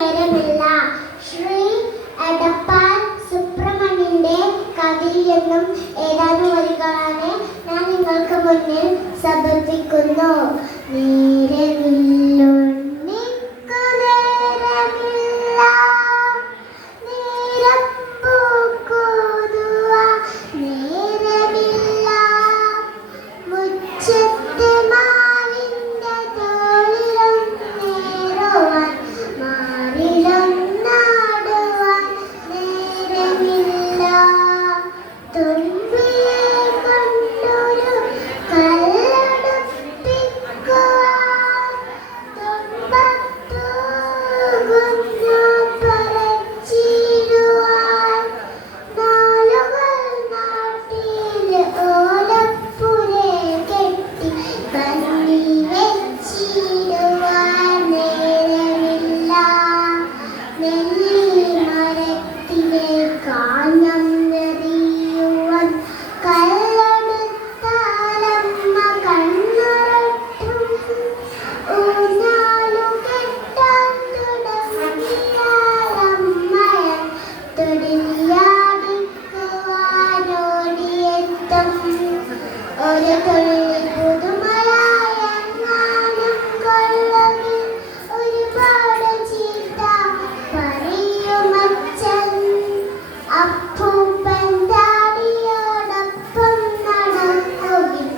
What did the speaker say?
നേരമില്ല ശ്രീ എടപ്പാൾ സുബ്രഹ്മണ്യന്റെ കഥയിൽ നിന്നും ഏതാനും വരികളാണ് ഞാൻ നിങ്ങൾക്ക് മുന്നിൽ സമർപ്പിക്കുന്നു. നേരമില്ലുള്ള മുത്തം ഒരു തുള്ളി പുതുമലായ നാണം കൊള്ളവേ. ഒരുപാട് ചീത്ത പറയുമച്ചൻ അപ്പൂപ്പൻ ഡാഡിയോടൊപ്പം നടക്കുകയും